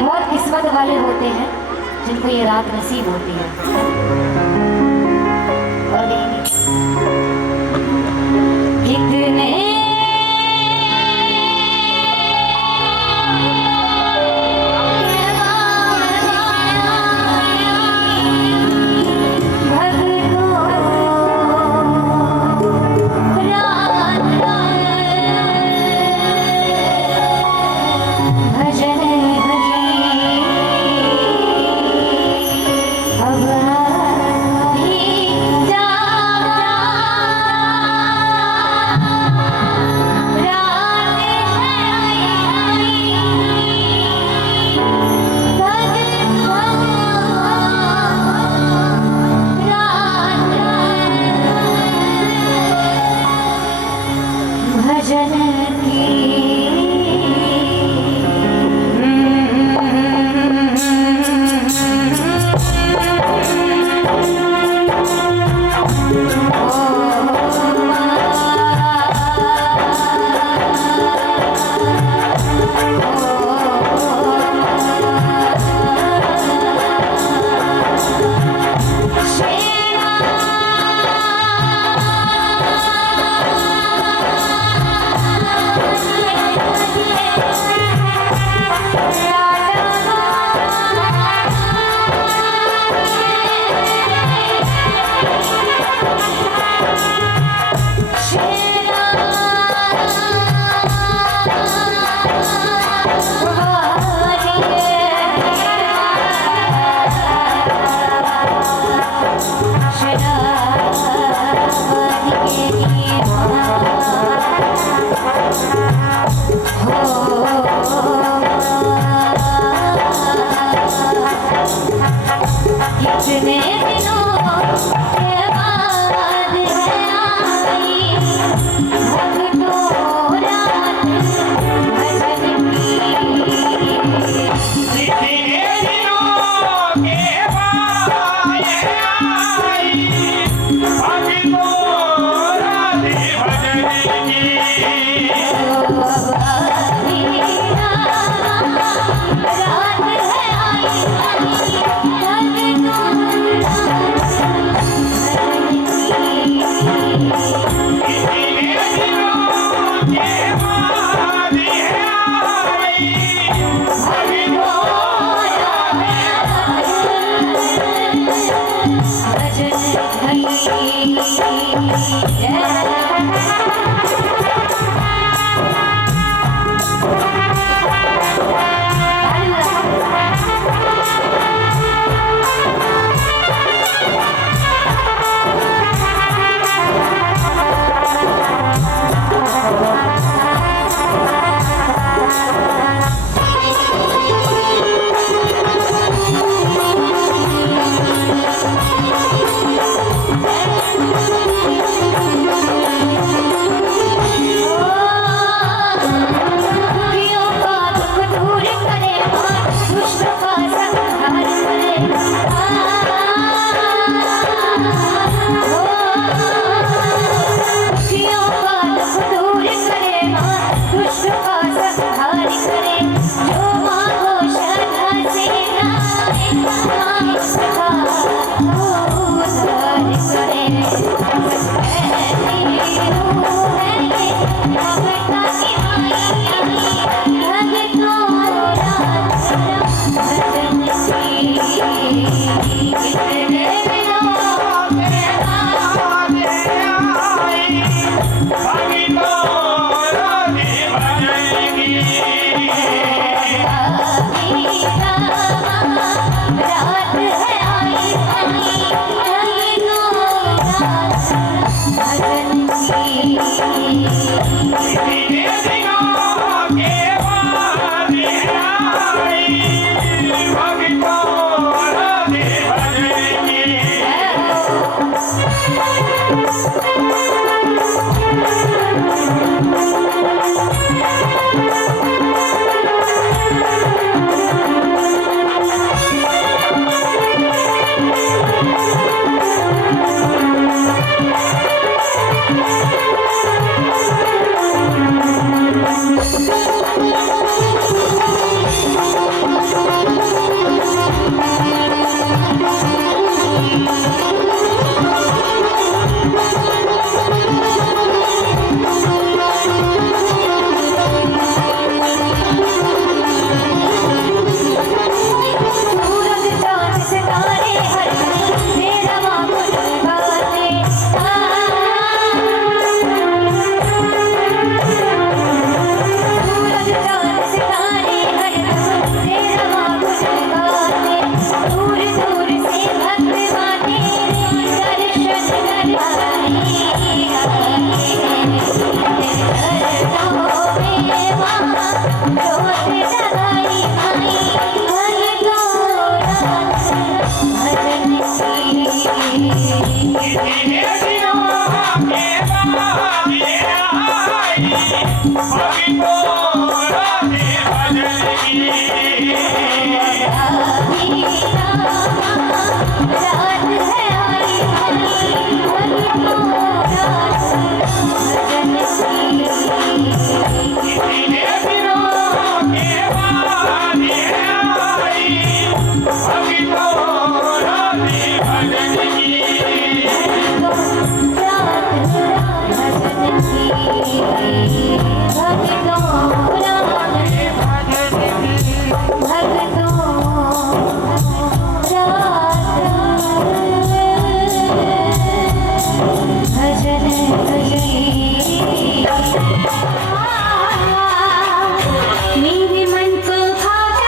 बहुत किस्मत वाले होते हैं जिनको ये रात नसीब होती है। और कितने मेरे मन को खाकर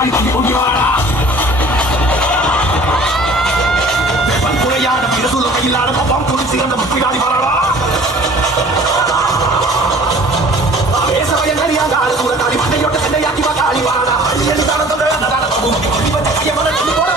गाड़ी की होगी वाला देवन पुणे यार फिर सुलो की लाड़ को बम पुलिस सिगंध मुक्ति गाड़ी वाला ऐसा भजन करिया गाड़ी सूरत गाड़ी बंदे योट कन्ने या की गाड़ी वाला ये निदान तो दादा बाबू की बच्चे ये मन नहीं बोला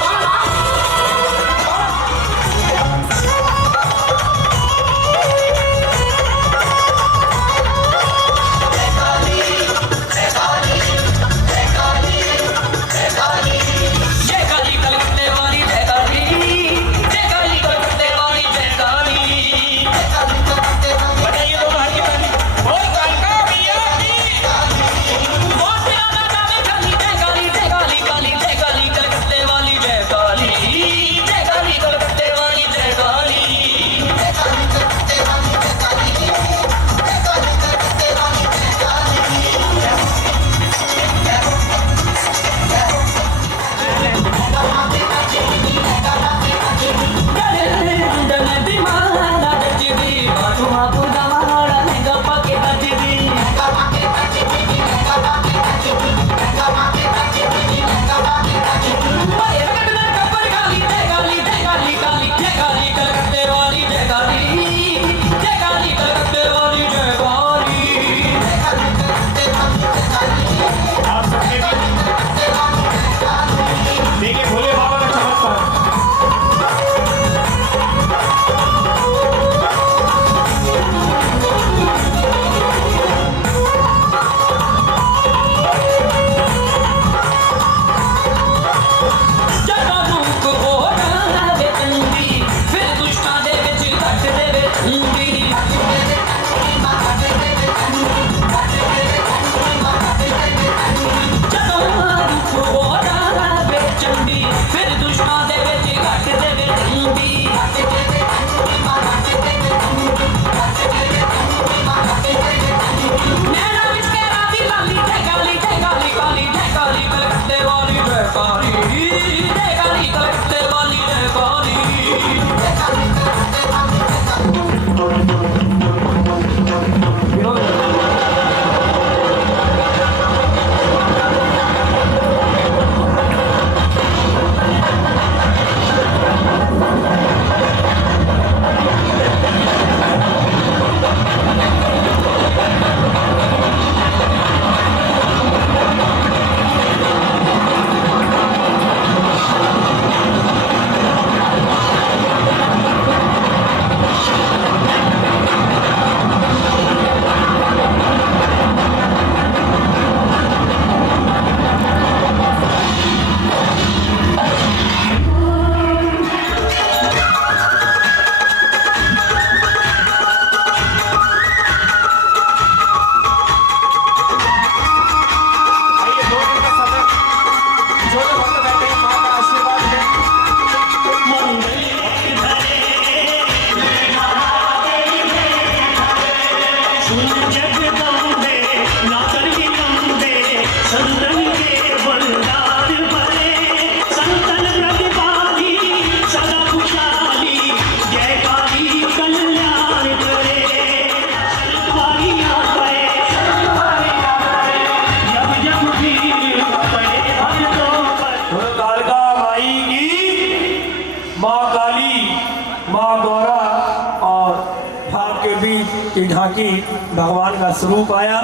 झांकी भगवान का स्वरूप आया।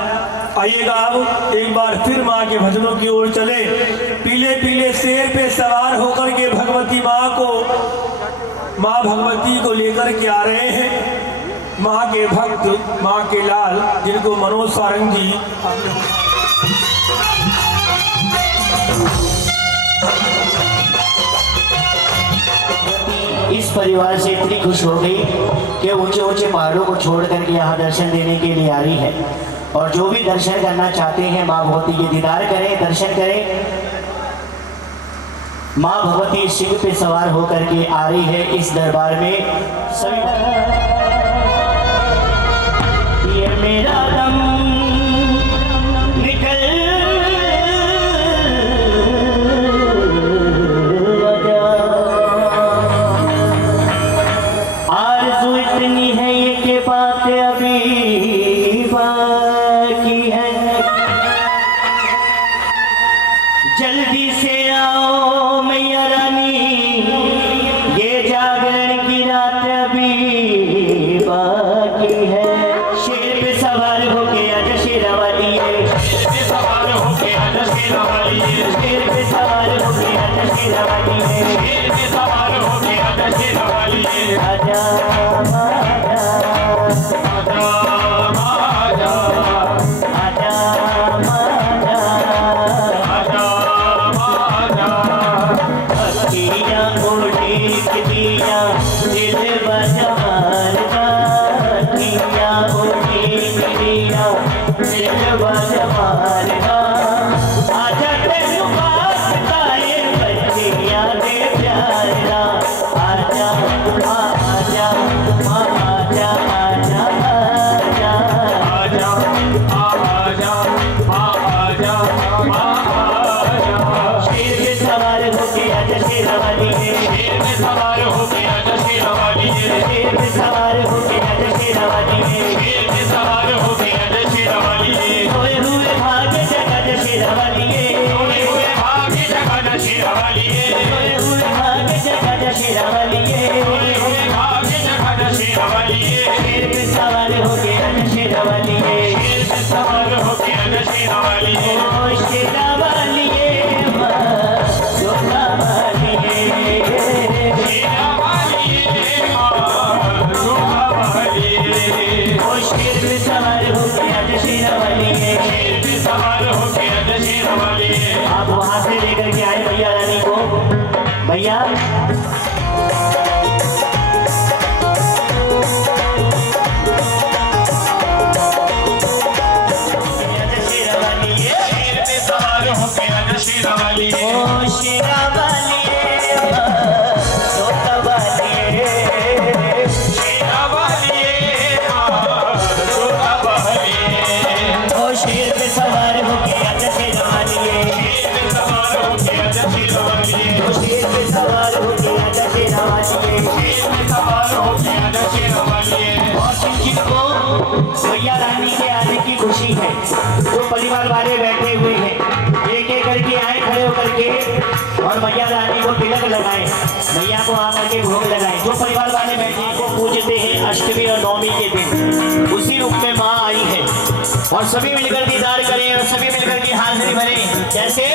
आइएगा अब एक बार फिर माँ के भजनों की ओर चले। पीले पीले शेर पे सवार होकर के भगवती माँ भगवती को लेकर के आ रहे हैं। माँ के भक्त, माँ के लाल, जिनको मनोज सारंग जी इस परिवार से इतनी खुश हो गई कि ऊंचे ऊंचे पहाड़ों को छोड़ करके यहाँ दर्शन देने के लिए आ रही है। और जो भी दर्शन करना चाहते हैं माँ भगवती के दीदार करें, दर्शन करें। माँ भगवती सिंह पे सवार होकर के आ रही है इस दरबार में। सभी ये मेरा दम निकल आरज़ू इतनी है ये के बात अभी बाकी है, जल्दी शेरावाली शेर पे सवार होके आजा शेरावाली आजा आजा आजा आजा आजा अखियाँ उड़ीक दिया दिल बजवार का अखियाँ उड़ीक दिया दिल बजवार का आजा तेनु बात ताए बच्चियाँ दे प्यार का आजा आजा आजा आजा आजा आजा आजा आजा शेर पे सवार होके आजा शेरावाली शेर पे सवार होके आजा शेरावाली शेर पे सवार होके आजा शेरावाली शेर पे सवार होके आजा शेरावाली सोए हुए भाग्य जगत शेरावाली सोए हुए भाग्य जगत शेरावाली सोए हुए भाग्य जगत शेरावाली सोए हुए भाग्य जगत शेरावाली शेर पे सवार होके आजा शेरावाली शेर पे सवार होके आजा शेरावाली ओ शेरावाली जोधावाली शेरावाली जोधावाली ओ शेर पे सवार होके आजा शेरावाली शेर पे सवार होके आजा शेरावाली आप वहां से लेकर के आए भैया रानी को भैया शेर पे सवार होके आजा शेरावाली ओ शेरावाली जोधावाली शेरावाली जोधावाली ओ शेर पे सवार होके आजा शेरावाली शेर पे सवार होके आजा शेरावाली ओ शेर पे सवार होके आजा शेरावाली शेर पे सवार होके आजा शेरावाली और जिनको भैया रानी के आने की खुशी है जो परिवार वाले बैठे हुए हैं एक एक करके आए खड़े होकर के और मैया रानी को तिलक लगाए मैया को आकर के भोग लगाए जो परिवार वाले बैठे हैं को पूजते हैं अष्टमी और नवमी के दिन उसी रूप में माँ आई है और सभी मिलकर दीदार करें और सभी मिलकर के हाजिरी भरें जैसे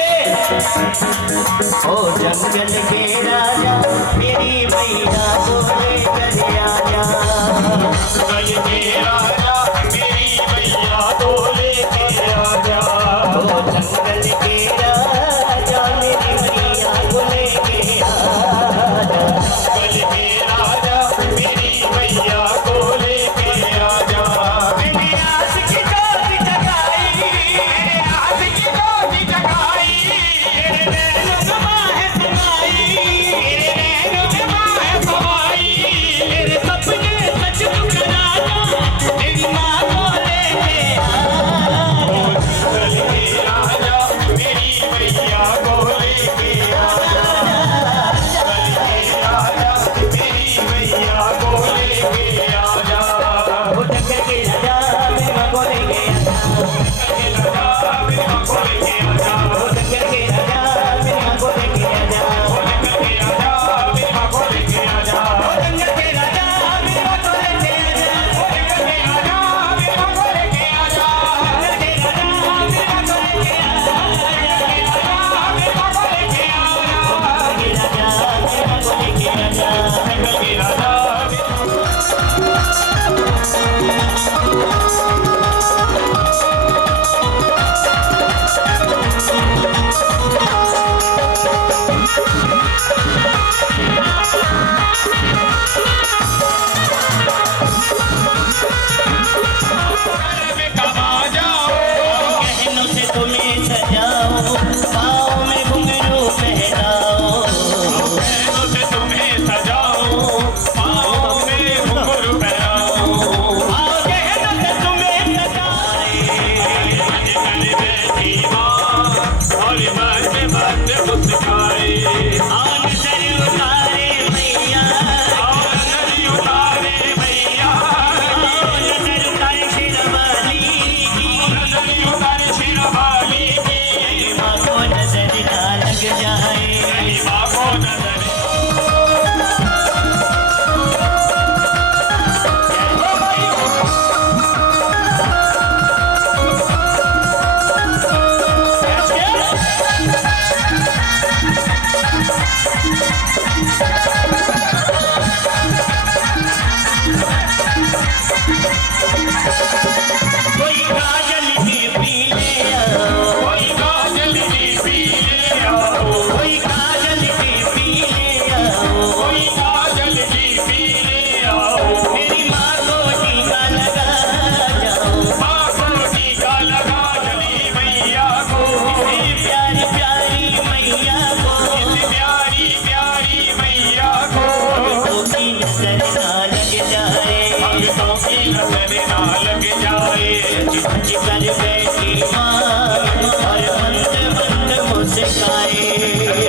ओ जंगल के राजा मेरी मैया बोले चले आजा गज के राजा मेरी मैया डोले के आजा ओ जंगल के राजा मेरी मैया बोले के आजा गज के राजा मेरी मैया डोले के आजा मेरी आस की जोत जगाई मेरे हाथ की डोली जगाई मेरे नैनों में बाहें समाई मेरे नैनों में बाहें सवाई मेरे सपने सच कराना मेरे सज कर बैठी माँ और मंद मंद मुस्काए।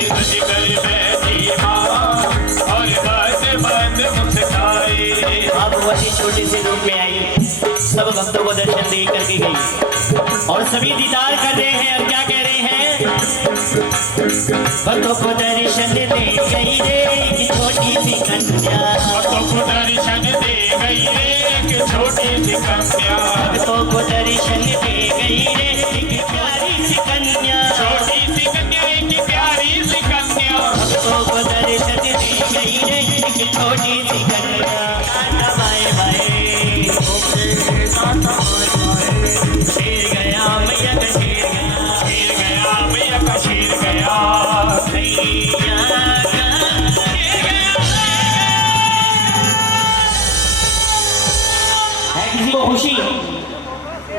सज कर बैठी माँ और मंद मंद मुस्काए। अब वही छोटे से रूप में आई, सब भक्तों को दर्शन दे करके गई और सभी दीदार कर रहे हैं। और क्या कह रहे हैं? भक्तों को दर्शन दे गई रे एक छोटी सी कन्या। भक्तों को दर्शन दे गई रे एक छोटी सी कन्या। भक्तों को दर्शन दे गई रे एक प्यारी सी कन्या। छोटी सी कन्या एक प्यारी सी कन्या। भक्तों को दर्शन दे गई रे एक छोटी सी कन्या। टाटा बाय बाय शेर गया मैया का शेर गया। शेर गया मैया का शेर गया। मैया का शेर गया। है किसी को खुशी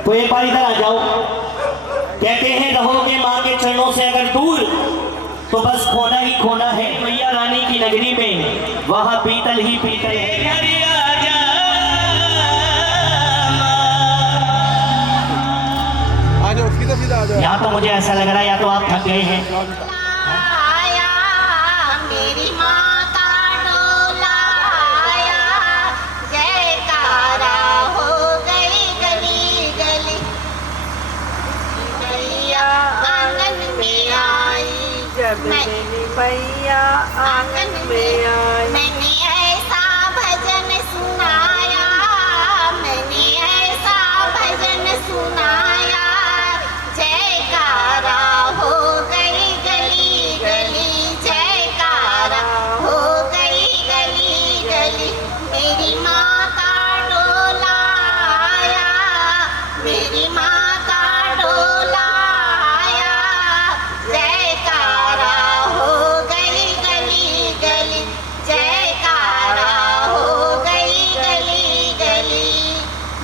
तो एक बार इधर आ जाओ। कहते हैं रहोगे माँ के चरणों से अगर दूर तो बस खोना ही खोना है। मैया रानी की नगरी में वहाँ पीतल ही पीतल है। यहाँ तो मुझे ऐसा लग रहा है या तो आप थक गए हैं। आया मेरी माँ का डोला आया, जयकारा हो गई गली गली। मैया आंगन में आई, मैया आंगन में आई। मैंने ऐसा भजन सुनाया, मैंने ऐसा भजन सुनाया, जयकारा हो गई गली गली। जयकारा हो गई गली गली। मेरी माँ का डोला आया, मेरी माँ का डोला आया, जयकारा हो गई गली गली। जयकारा हो गई गली गली।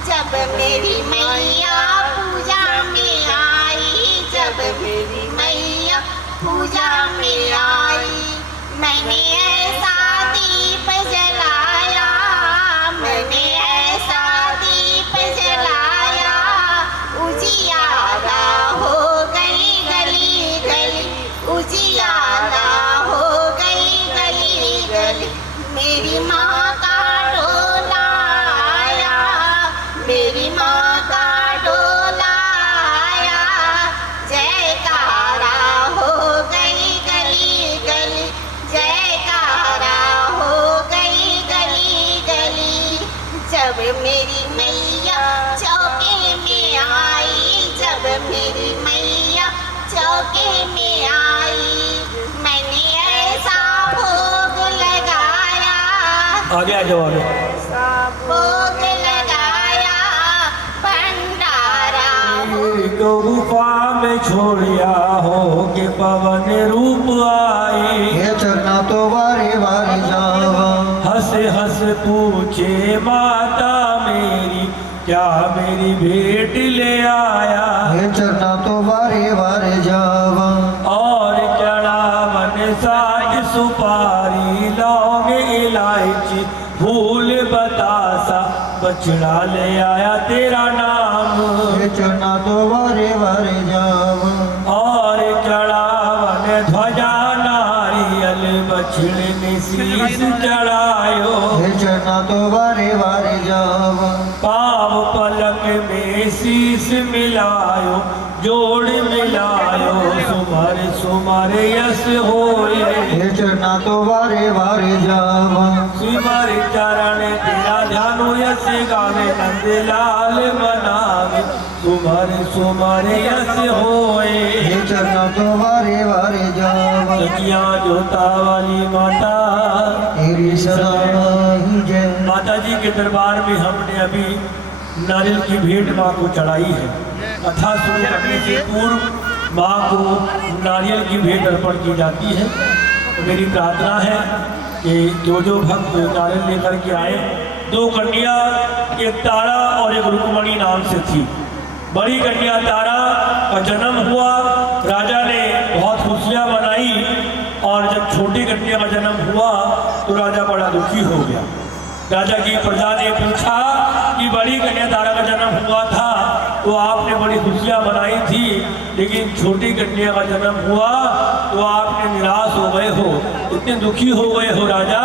जब मेरी मैया पूजा में आई, जब मेरी मैया पूजा में आई, मैंने ऐसा दीप जलाया, मैंने ऐसा दीप जलाया, उजियारा हो गई गली गली। उजियारा हो गई गली गली। मेरी माँ का डोला आया, मेरी माँ का डोला आया, जयकारा हो गई गली गली। जयकारा हो गई गली गली। जब मेरी मैया चौके में आई, जब मेरी मैया चौके में आई, मैंने ऐसा भोग लगाया, आगे आ जाओ आगे। भोग लगाया, भंडारा को गुफा में छोड़िया हो के पवन रूप आए। ये चरना तो वारे वारे जावा। हंस हंस पूछे माता मेरी, क्या मेरी भेंट ले आया। ये चरना तो वारे वारे जावा। और चढ़ावन साज सुपारी लौंग इलायची फूल बतासा, बछड़ा ले आया तेरा नाम। ये चरना तो वारे वारे जावा। और चढ़ावन ध्वजा नारियल बछड़े ने शीश चढ़ायो। ये चरना तो वारे वारे जावा। पाव पलक में शीश मिलायो, जोड़ मिलायो, सुमर सुमर यस होए। ये चरना तो वारे वारे जावा। सिमर चरण तेरा ध्यानो यस गावे, नंद लाल मनावे, सुमर सुमर यस होए। ये चरना तो वारे वारे जावा। सखियां जोता वाली माता तेरी सदा ही जय। माता जी के दरबार में हमने अभी नारियल की भेंट माँ को चढ़ाई है। कथा शुरू करने से पूर्व माँ को नारियल की भेंट अर्पण की जाती है। तो मेरी प्रार्थना है कि जो भक्त नारियल लेकर के आए, दो कन्या, एक तारा और एक रुक्मणी नाम से थी। बड़ी कन्या तारा का जन्म हुआ, राजा ने बहुत खुशियाँ मनाई, और जब छोटी कन्या का जन्म हुआ तो राजा बड़ा दुखी हो गया। राजा की प्रजा ने पूछा कि बड़ी कन्या तारा का जन्म हुआ था तो आपने बड़ी खुशियाँ मनाई थी, लेकिन छोटी कन्या का जन्म हुआ तो आपने निराश हो गए हो, इतने दुखी हो गए हो राजा,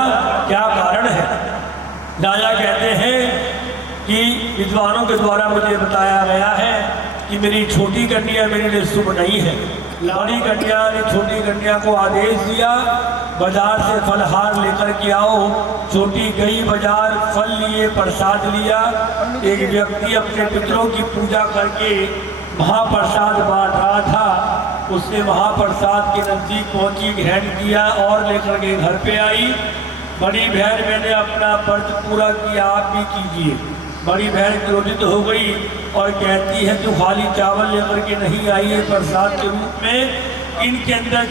क्या कारण है? राजा कहते हैं कि विद्वानों के द्वारा मुझे बताया गया है कि मेरी छोटी कन्या मेरे लिए शुभ नहीं है। बड़ी कन्या ने छोटी कन्या को आदेश दिया, बाजार से फलहार लेकर के आओ। छोटी गई बाजार, फल लिए, प्रसाद लिया। एक व्यक्ति अपने पितरों की पूजा करके महाप्रसाद बांट रहा था, उसने महाप्रसाद के नजदीक पहुंची, ग्रहण किया और लेकर के घर पे आई। बड़ी बहन, मैंने अपना व्रत पूरा किया, आप भी कीजिए। बड़ी बहन क्रोधित हो गई और कहती है तू खाली चावल लेकर के नहीं आई है प्रसाद के रूप में, इनके अंदर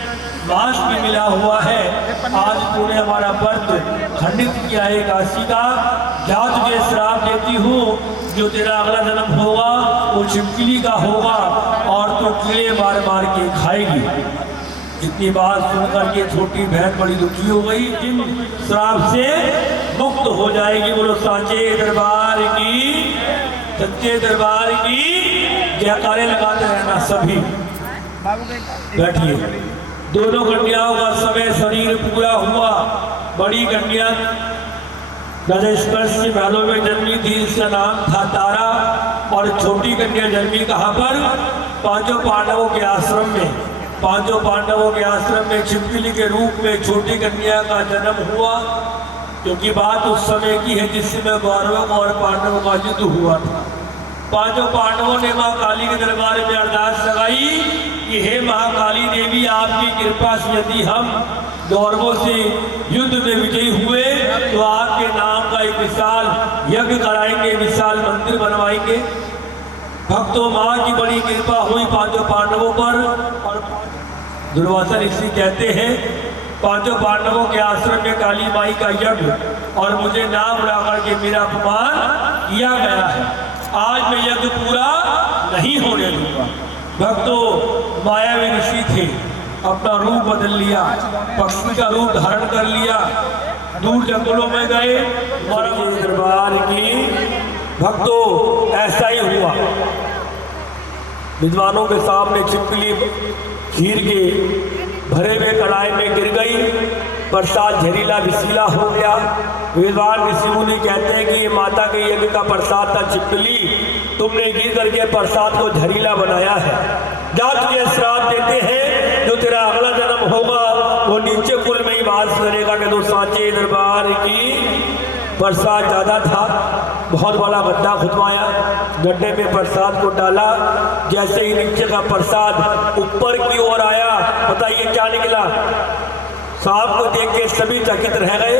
मांस भी मिला हुआ है। आज तूने हमारा व्रत खंडित किया है काशी का, जा तुझे श्राप देती हूँ, जो तेरा अगला जन्म होगा वो छिपकली का होगा और तू कीड़े मार मार के खाएगी। इतनी बात सुनकर के छोटी बहन बड़ी दुखी हो गई, इन श्राप से मुक्त हो जाएगी। बोलो सांचे दरबार की, सच्चे दरबार की जयकारे लगाते रहना सभी। बैठिए। दोनों कन्याओं का समय शरीर पूरा हुआ। बड़ी कन्या राजा स्पर्श के महलों में जन्मी थी, इसका नाम था तारा, और छोटी कन्या जन्मी कहाँ पर? पांचों पांडवों के आश्रम में। पांचों पांडवों के आश्रम में छिपकली के रूप में छोटी कन्या का जन्म हुआ, क्योंकि बात उस समय की है जिस समय कौरवों और पांडवों का युद्ध हुआ था। पांचों पांडवों ने माँ काली के दरबार में अरदास लगाई कि हे महाकाली देवी, आपकी कृपा से यदि हम कौरवों से युद्ध में विजयी हुए तो आपके नाम का एक विशाल यज्ञ कराएंगे, विशाल मंदिर बनवाएंगे। भक्तों, माँ की बड़ी कृपा हुई पांचों पांडवों पर। और दुर्वासा ऋषि कहते हैं पांचों पांडवों के आश्रम में काली माई का यज्ञ और मुझे नाम लगाकर के मेरा अपमान किया गया है। आज मैं यज्ञ पूरा नहीं होने दूंगा। भक्तों, मायावी ऋषि थे, अपना रूप बदल लिया, पक्षी का रूप धारण कर लिया, दूर जंगलों में गए और दरबार की। भक्तों, ऐसा ही हुआ। विद्वानों के सामने छिपकली खीर के भरे हुए कढ़ाई में गिर गई, प्रसाद जहरीला विशीला हो गया। विद्वान ऋषि मुनि कहते हैं कि ये माता के यज्ञ का प्रसाद था छिपकली, तुमने गिर करके प्रसाद को जहरीला बनाया है। जा तुझे श्राप देते हैं, जो तेरा अगला जन्म होगा वो नीचे कुल में ही वास करेगा। कि तो सांचे दरबार की। प्रसाद ज़्यादा था, बहुत बड़ा गड्ढा खुदवाया, गड्ढे में प्रसाद को डाला। जैसे ही नीचे का प्रसाद ऊपर की ओर आया, बताइए क्या निकला? सांप को देख के सभी चकित रह गए।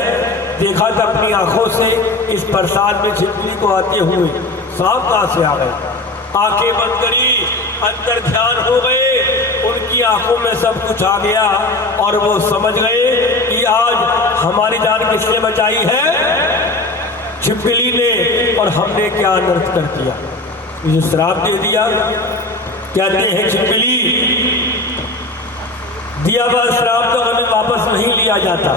देखा था अपनी आंखों से इस प्रसाद में छिपकली को आते हुए, सांप कहाँ से आ गए? आंखें बंद करी, अंदर ध्यान हो गए, उनकी आंखों में सब कुछ आ गया और वो समझ गए कि आज हमारी जान किसने बचाई है? छिपकली ने। और हमने क्या अनर्थ कर दिया, मुझे श्राप दे दिया। कहते हैं छिपकली, दिया हुआ श्राप तो हमें वापस नहीं लिया जाता,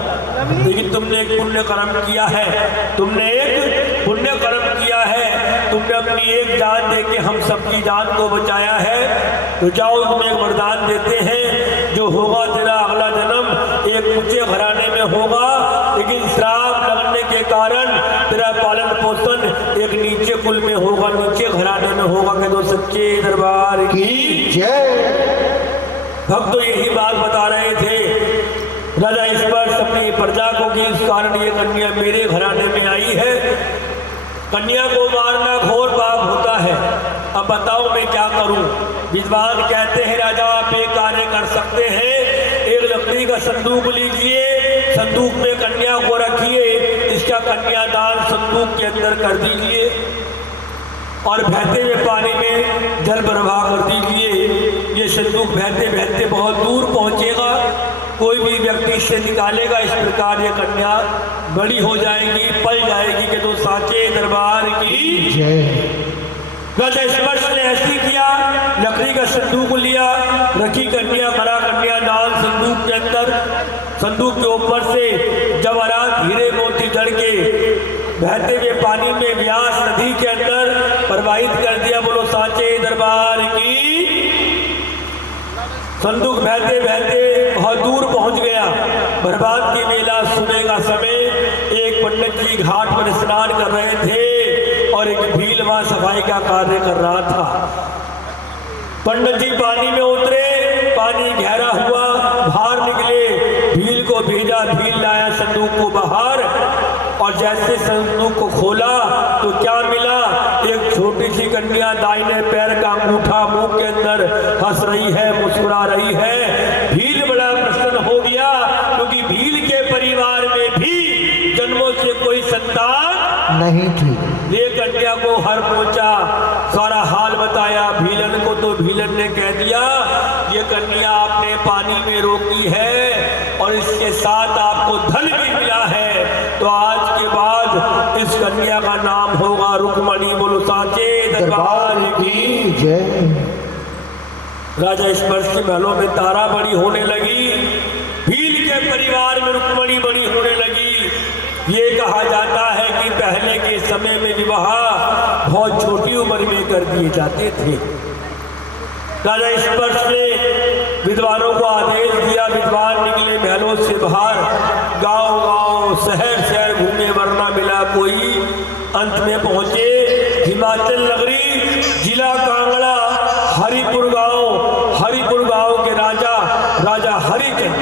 लेकिन तुमने एक पुण्य कर्म किया है, तुमने एक पुण्य कर्म किया है, तुमने अपनी एक जान दे के हम सबकी जान को बचाया है। तो जाओ, तुम्हें एक वरदान देते हैं, जो होगा तेरा अगला जन्म एक ऊंचे घराने में होगा, लेकिन श्राप लगने के कारण तेरा पालन पोषण एक नीचे कुल में होगा, नीचे घराने में होगा। कि तो सच्चे दरबार की जय। भक्त तो यही बात बता रहे थे। राजा इस पर अपनी प्रजा को कि इस कारण ये कन्या मेरे घराने में आई है। कन्या को मारना घोर पाप होता है। अब बताओ मैं क्या करूं? विद्वान कहते हैं राजा आप एक कार्य कर सकते हैं, एक लकड़ी का संदूक लीजिए, संदूक में कन्या को रखिए, इसका कन्यादान संदूक के अंदर कर दीजिए और बहते हुए पानी में जल प्रवाह कर दीजिए। ये संदूक बहते बहते बहुत दूर पहुंचेगा, कोई भी व्यक्ति इससे निकालेगा, इस प्रकार ये कन्या बड़ी हो जाएगी, पल जाएगी। कि तो सांचे दरबार की जय। राजा स्पर्श ने ऐसी किया, लकड़ी का संदूक लिया, रखी कन्या, करा कन्यादान संदूक के अंदर। संदूक के ऊपर से जवाहरात हीरे मोती जड़ के बहते हुए पानी में व्यास नदी के अंदर प्रवाहित कर दिया। बोलो सांचे दरबार की। संदूक बहते बहते बहुत दूर पहुंच गया। बर्बाद की मेला सुबह का समय, एक पंडित जी घाट पर स्नान कर रहे थे और एक भील वहां सफाई का कार्य कर रहा था। पंडित जी पानी में उतरे, पानी गहरा हुआ, बाहर निकले, भील को भेजा, भील लाया संदूक को बाहर, और जैसे संदूक को खोला तो क्या मिला? एक छोटी सी कन्या दाहिने पैर का अंगूठा मुंह के अंदर हंस रही है, मुस्कुरा रही है। भील बड़ा प्रसन्न हो गया, क्योंकि भील के परिवार में भी जन्मों से कोई संतान नहीं थी। ये कन्या को हर पहुंचा, सारा हाल बताया भीलन को, तो भीलन ने कह दिया ये कन्या आपने पानी में रोकी है और इसके साथ आपको धन भी मिला है, तो आज के बाद इस कन्या का नाम होगा रुक्मणी। बोलो सांचे दरबार की जय। राजा स्पर्श के महलों में तारा बड़ी होने लगी, भील के परिवार में रुक्मणी बड़ी होने लगी। ये कहा जाता है कि पहले के समय में विवाह बहुत छोटी उम्र में कर दिए जाते थे। राजा स्पर्श ने विद्वानों को आदेश दिया, विद्वान निकले महलों से बाहर, गांव गांव शहर शहर घूमे, वरना मिला कोई। अंत में पहुंचे हिमाचल नगरी, जिला कांगड़ा, हरिपुर गांव के राजा हरिचंद,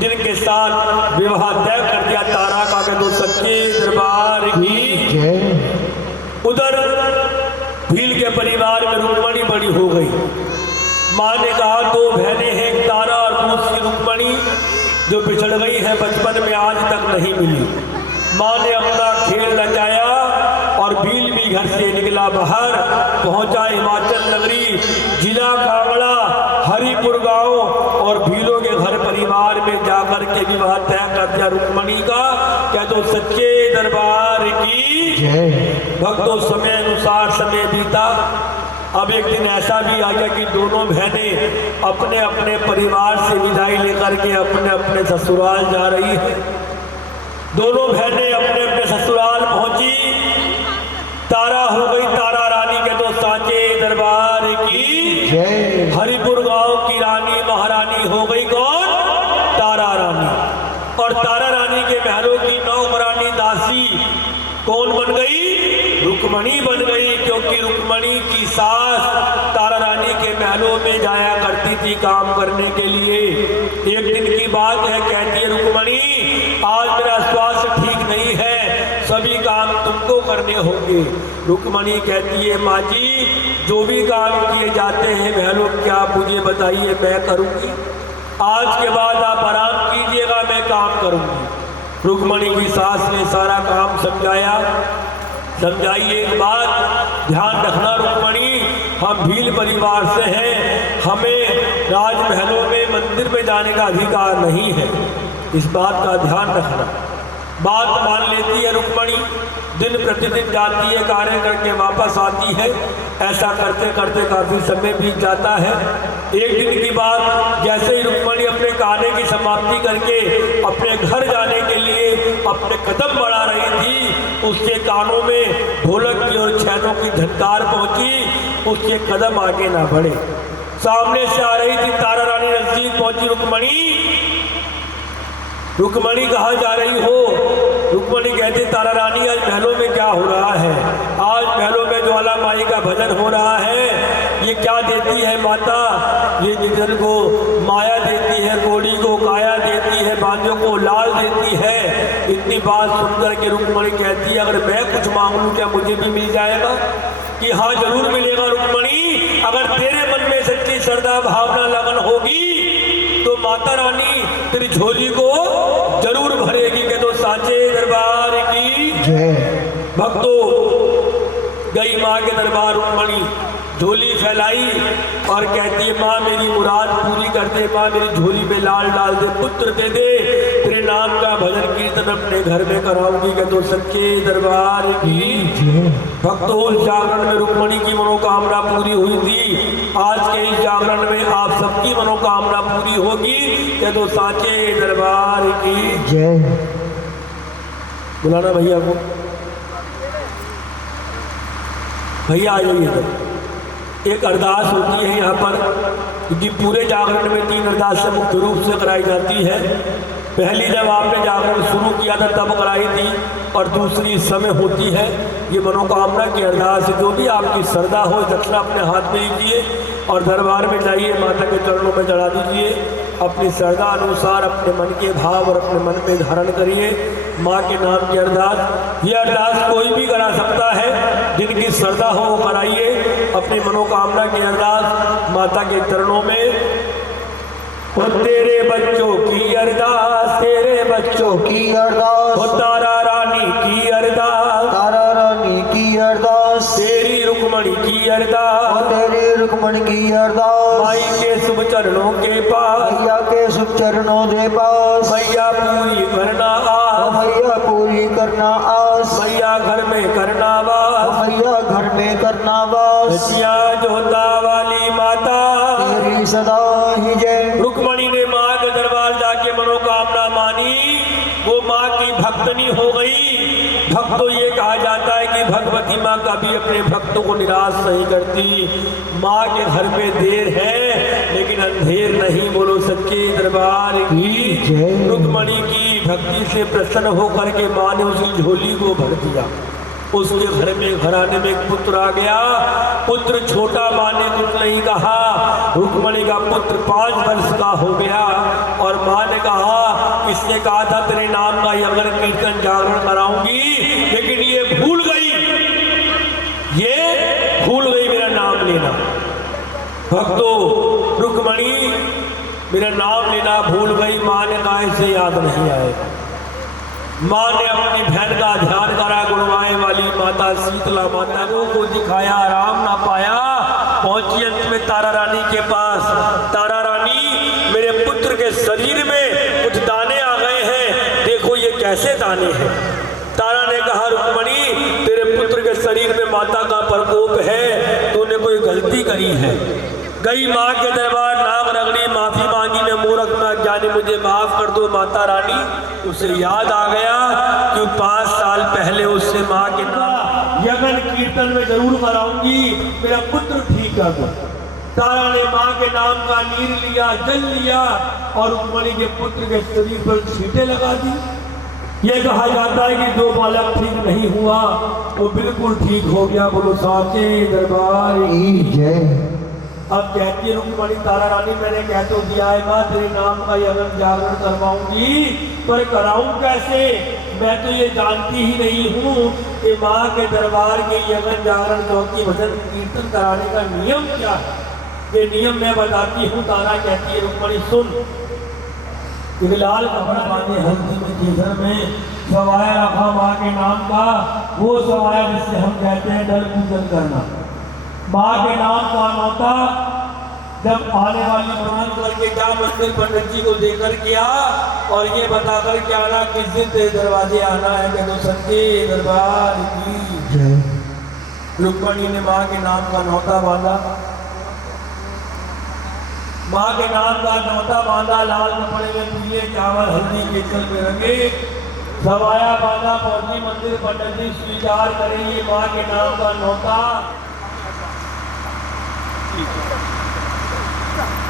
जिनके साथ विवाह तय कर दिया तारा का। के दो सच्चे दरबार की जय। उधर भील के परिवार में रुक्मणी बड़ी हो गई। माँ ने कहा दो बहनें हैं, एक तारा और दूसरी रुक्मणी, जो बिछड़ गई है बचपन में, आज तक नहीं मिली। माँ ने अपना खेल रचाया और भील भी घर से निकला बाहर, पहुंचा हिमाचल नगरी, जिला कांगड़ा, हरिपुर गांव, और भीलों के घर परिवार में जाकर के विवाह तय कर दिया रुक्मणी का। क्या तो सच्चे दरबार की जय। भक्तों, समय अनुसार समय बीता। अब एक दिन ऐसा भी आ गया कि दोनों बहनें अपने अपने परिवार से विदाई लेकर के अपने अपने ससुराल जा रही है। दोनों बहनें अपने अपने ससुराल पहुंची, तारा हो गई तारा रानी के दो सांचे दरबार की जय। हरिपुर गांव की रानी महारानी हो गई कौन? तारा रानी। और तारा रानी के महलों की नौकरानी दासी कौन बन गई? रुक्मणी बन गई, क्योंकि रुक्मणी की सास तारा रानी के महलों में जाया करती थी काम करने के लिए। एक दिन की बात है, कहती है रुक्मणी आज मेरा स्वास्थ्य ठीक नहीं है, सभी काम तुमको करने होंगे। रुक्मणी कहती है माँ जी जो भी काम किए जाते हैं महलों के आप मुझे बताइए, मैं करूँगी। आज के बाद आप आराम कीजिएगा, मैं काम करूँगी। रुक्मणी की सास ने सारा काम समझाया। समझाइए एक बात ध्यान रखना रुक्मणी, हम भील परिवार से हैं, हमें राजमहलों में मंदिर में जाने का अधिकार नहीं है, इस बात का ध्यान रखना। बात मान लेती है रुक्मणी, दिन प्रतिदिन जाती है, कार्य करके वापस आती है। ऐसा करते करते काफ़ी समय बीत जाता है। एक दिन की बात, जैसे ही रुक्मणी अपने कार्य की समाप्ति करके अपने घर जाने के लिए अपने कदम बढ़ा रही थी, उसके कानों में ढोलक की और छैनों की झनकार पहुंची। उसके कदम आगे ना बढ़े। सामने से आ रही थी तारा रानी, नजदीक पहुंची रुक्मणी कहाँ जा रही हो? रुक्मणी कहती तारा रानी आज महलों में क्या हो रहा है? आज महलों में ज्वाला माई का भजन हो रहा है। ये क्या देती है माता? ये निर्जन को माया देती है, कोड़ी को काया देती है, बांझों को लाल देती है। इतनी बात सुनकर के रुक्मणी कहती है अगर मैं कुछ मांग लूँ क्या मुझे भी मिल जाएगा? कि हाँ जरूर मिलेगा रुक्मणी, अगर तेरे मन में सच्ची श्रद्धा भावना लगन होगी तो माता रानी तेरी झोली को जरूर भरेगी। के तो सांचे दरबार की जय। भक्तों, गई माँ के दरबार रुक्मणी, झोली फैलाई और कहती है माँ मेरी मुराद पूरी कर दे, माँ मेरी झोली में लाल डाल दे, पुत्र दे दे, तेरे नाम का भजन कीर्तन अपने घर में कराऊंगी। के तो सच्चे दरबार की भक्तों, उस जागरण में रुक्मणी की मनोकामना पूरी हुई थी। आज के इस जागरण में आप सबकी मनोकामना पूरी होगी। के तो सांचे दरबार की जय। बुलाना भैया को। भैया आ जाइए इधर। एक अरदास होती है यहाँ पर, क्योंकि पूरे जागरण में 3 अरदासें मुख्य रूप से कराई जाती है। पहली जब आपने जागरण शुरू किया था तब कराई थी, और दूसरी इस समय होती है। ये मनोकामना की अरदास, जो भी आपकी श्रद्धा हो दक्षिणा अपने हाथ में लीजिए और दरबार में जाइए, माता के चरणों में चढ़ा दीजिए। अपनी श्रद्धा अनुसार अपने मन के भाव और अपने मन में धारण करिए माँ के नाम की अरदास। ये अरदास कोई भी करा सकता है, जिनकी श्रद्धा हो वो कराइए अपनी मनोकामना की अरदास माता के चरणों में। और तेरे बच्चों की अरदास, तेरे बच्चों की अरदास, और तारा रानी की अरदास, तारा रानी की अरदास, तेरी रुक्मणी की अरदास, तेरे रुक्मणी की अरदास, माई के शुभ चरणों के पास, मैया के शुभ चरणों के पास, मैया पूरी करना आस, मैया पूरी करना आस, मैया घर में करना वास, मैया घर में करना वास, रसिया जोता वाली माता तेरी सदा ही जय। रुक्मणी ने माँ के दरबार जाके मनोकामना मानी, वो माँ की भक्तनी हो गई। भक्तों ये कहा जाता है कि भगवती माँ कभी अपने भक्तों को निराश नहीं करती। माँ के घर में देर है लेकिन अंधेर नहीं, बोलो सच्चे दरबार की। रुक्मणी की भक्ति से प्रसन्न होकर के माँ ने उसकी झोली को भर दिया। उसके घर में घराने में एक पुत्र आ गया। पुत्र छोटा, माँ ने कुछ नहीं कहा। रुक्मणी का पुत्र 5 वर्ष का हो गया और माँ ने कहा, इसने कहा था तेरे नाम का यज्ञ कीर्तन जागरण कराऊंगी, लेकिन ये भूल गई मेरा नाम लेना। भक्तों, रुक्मणी मेरा नाम लेना भूल गई। माँ ने कहा इसे याद नहीं आएगा। माँ ने अपनी बहन का ध्यान करा। गुणवाए वाली माता शीतला माता को दिखाया, आराम ना पाया। पहुंची अंत में तारा रानी के पास। तारा रानी, मेरे पुत्र के शरीर में कुछ दाने आ गए हैं, देखो ये कैसे दाने हैं। तारा ने कहा, रुक्मणी तेरे पुत्र के शरीर में माता का प्रकोप है, तूने कोई गलती करी है। गई माँ के दरबार, नाम रगड़ी, माफी मांगी, मैं मूर्ख मैं अज्ञानी, मुझे माफ कर दो। माता रानी उसे याद आ गया कि 5 साल पहले उससे माँ के नाम यज्ञ कीर्तन में जरूर कराऊंगी, मेरा पुत्र ठीक कर दो। तारा ने माँ के नाम का नीर लिया, जल लिया और रुक्मणी के पुत्र के शरीर पर छींटे लगा दी। ये कहा जाता है कि जो बालक ठीक नहीं हुआ वो बिल्कुल ठीक हो गया। बोलो साचे दरबार की जय। अब कहती है रुक्मणी, तारा रानी मैंने कह तो दिया है माँ तेरे नाम का यज्ञ जागरण करवाऊंगी, पर कराऊं कैसे? मैं तो ये जानती ही नहीं हूँ कि माँ के दरबार के यज्ञ जागरण चौकी भजन कीर्तन कराने का नियम क्या है। ये नियम मैं बताती हूँ। तारा कहती है रुक्मणी सुन, एक लाल कपड़ा बांधे हल्दी में केसर में सवाया रखा माँ के नाम का, वो सवाया जिससे हम कहते हैं दल पूजन करना। माँ के नाम का नौता जब आने वाली प्रमाण करके क्या मंदिर पंडित जी को देकर किया और ये बताकर के आना किस दिन तेरे दरवाजे आना है। कि तो सच्चे दरबार की। रुक्मणी ने माँ के नाम का नौता बांधा। माँ के नाम का नौता बांधा, लाल कपड़े में पीले चावल हल्दी केसर में रंगे, सवाया बांधा। पहुंची मंदिर पंडित जी स्वीकार करेंगे माँ के नाम का नौता।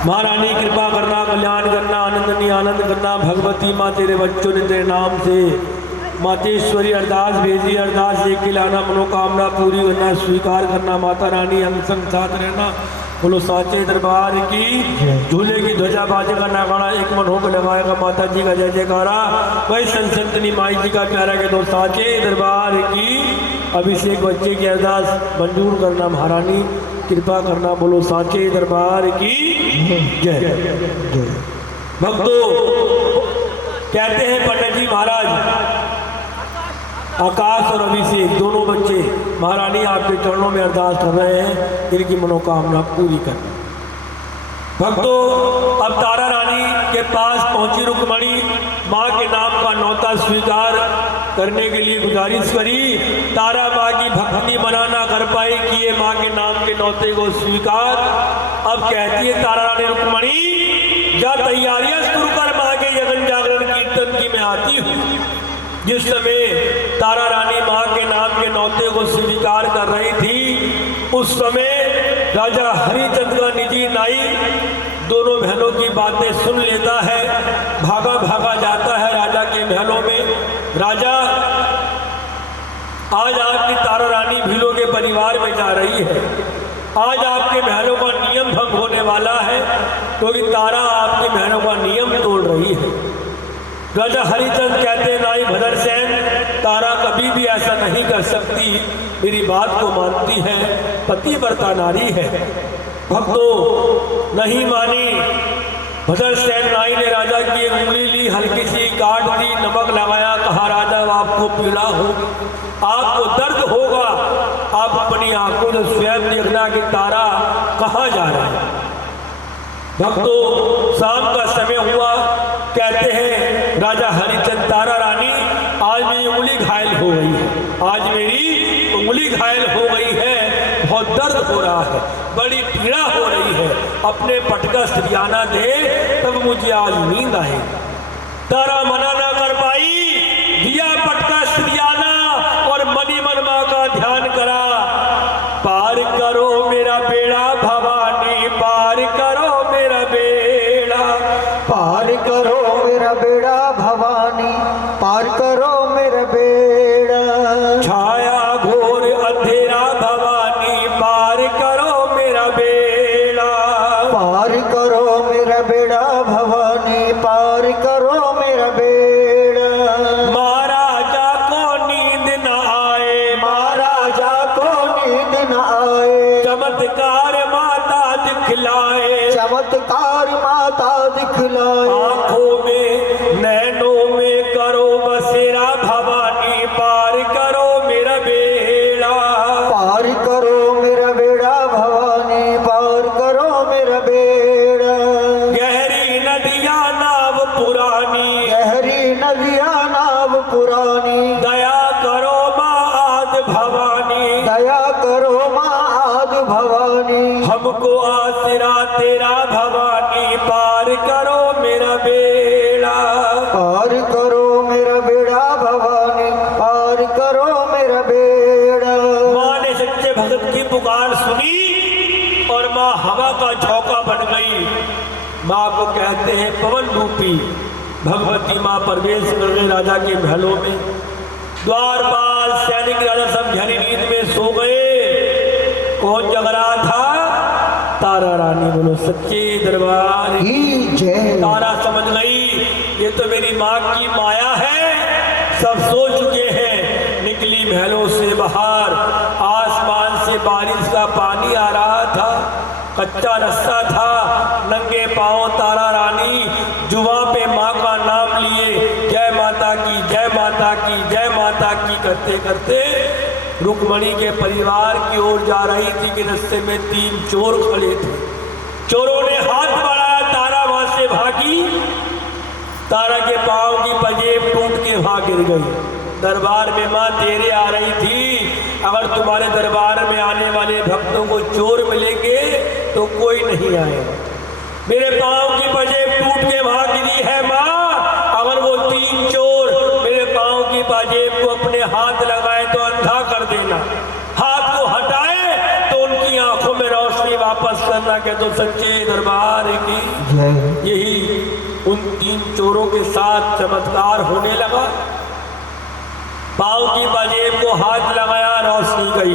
माँ रानी कृपा करना, कल्याण करना, आनंद नहीं आनंद करना। भगवती माँ तेरे बच्चों ने तेरे नाम से मातेश्वरी अरदास भेजी, अरदास देख के लाना, मनोकामना पूरी करना, स्वीकार करना। माता रानी हम संग साथ रहना। बोलो साचे दरबार की। झूले की ध्वजा बाजेगा नगाड़ा, एक मन होकर लगाएगा माता जी का जय जयकारा। वही संतनी माई जी का प्यारा के दो साचे दरबार की। अभिषेक बच्चे की अरदास मंजूर करना, महारानी कृपा करना। बोलो साचे दरबार की जय। भक्तों, कहते हैं पंडित जी महाराज, आकाश और अभिषेक दोनों बच्चे महारानी आपके चरणों में अरदास कर रहे हैं, इनकी मनोकामना पूरी करना। भक्तों, अब तारा रानी के पास पहुंची रुक्मणी, माँ के नाम का नौता स्वीकार करने के लिए गुजारिश करी। तारा माँ की भक्ति मना ना कर पाई कि ये माँ के नाम के नौते को स्वीकार। अब कहती है तारा रानी, रुक्मणी जा तैयारियां शुरू कर, माँ के यज्ञ जागरण कीर्तन की मैं आती हूँ। जिस समय तारा रानी माँ के नाम के नौते को स्वीकार कर रही थी, उस समय राजा हरिचंद का निजी नाई दोनों बहनों की बातें सुन लेता है, भागा भागा जाता है राजा के महलों में। राजा, आज आपकी तारा रानी भीलों के परिवार में जा रही है, आज आपके महलों का नियम भंग होने वाला है, क्योंकि तारा आपके महलों का नियम तोड़ रही है। राजा हरिचंद कहते, नाई भद्रसेन, तारा कभी भी ऐसा नहीं कर सकती, मेरी बात को मानती है, पतिव्रता नारी है। भक्तों, नहीं मानी। भद्रसेन नाई ने राजा की एक उंगली ली, हल्की सी काट दी, नमक लगाया, कहा राजा आपको पीड़ा होगी, आपको दर्द होगा, आप अपनी आंखों से स्वयं देखना कि तारा कहाँ जा रहा है। भक्तों, शाम का समय हुआ, कहते हैं राजा हरिचंद, तारा रानी आज मेरी उंगली घायल हो गई है, आज मेरी उंगली घायल हो गई है, बहुत दर्द हो रहा है, बड़ी पीड़ा हो रही है, अपने पटका सरियाना दे तब मुझे आज नींद आए। तारा मना ना कर पाई, दिया पटका सरियाना और मनी मन माँ का ध्यान करा। पार करो मेरा बेड़ा भवानी, पार करो मेरा बेड़ा, पार करो मेरा बेड़ा भवानी, पार करो मेरा बेड़ा। छाया घोर अंधेरा भवानी, पार करो मेरा बेड़ा, पार करो मेरा बेड़ा भवानी, पार करो मेरा बेड़ा। महाराजा को नींद न आए, महाराजा को नींद न आए, चमत्कार माता दिखलाए, चमत्कार माता दिखलाए। आंखों में नैनों में करो बसेरा भवानी, पार करो मेरा बेड़ा, पार करो मेरा बेड़ा भवानी, पार करो मेरा बेड़ा। गहरी नदियां नाव पुरानी, गहरी नदिया नाव पुरानी, दया करो माँ आद भवानी, दया करो माँ आद भवानी। हमको आसरा तेरा भवानी, पार करो मेरा बेड़ा, पार करो मेरा बेड़ा भवानी, पार करो मेरा बेड़ा। माँ ने सच्चे भगत की पुकार सुनी और माँ हवा का झोंका बन गई। माँ को कहते हैं पवन रूपी भगवती माँ प्रवेश कर गए राजा के महलों में। द्वारपाल सैनिक राजा सब गहरी नींद में सो गए। कौन जग रहा था? तारा रानी। बोलो सच्चे दरबार की जय। तारा समझ गई ये तो मेरी माँ की माया है। सब सो चुके हैं। निकली महलों से बाहर, आसमान से बारिश का पानी आ रहा था, कच्चा रास्ता था। नंगे पांव तारा रानी जुबां पे माँ का नाम लिए जय माता की, जय माता की, जय माता की करते करते रुक्मणी के परिवार की ओर जा रही थी कि रास्ते में 3 चोर खड़े थे। चोरों ने हाथ बढ़ाया, तारा वहां से भागी। तारा के पांव की पंजेब टूट के वहां गिर गई। दरबार में माँ तेरे आ रही थी, अगर तुम्हारे दरबार में आने वाले भक्तों को चोर मिलेंगे तो कोई नहीं आएगा। मेरे पांव की पंजेब टूट के वहां गिरी है माँ, अगर वो 3 चोर मेरे पांव की पंजेब को अपने हाथ लगाए तो अंधा कर देना, हाथ को हटाए तो उनकी आंखों में रोशनी वापस करना। कह तो सच्चे दरबार की जय। यही उन 3 चोरों के साथ चमत्कार होने लगा। पाँव की पंजेब को हाथ लगाया, रोशनी गई,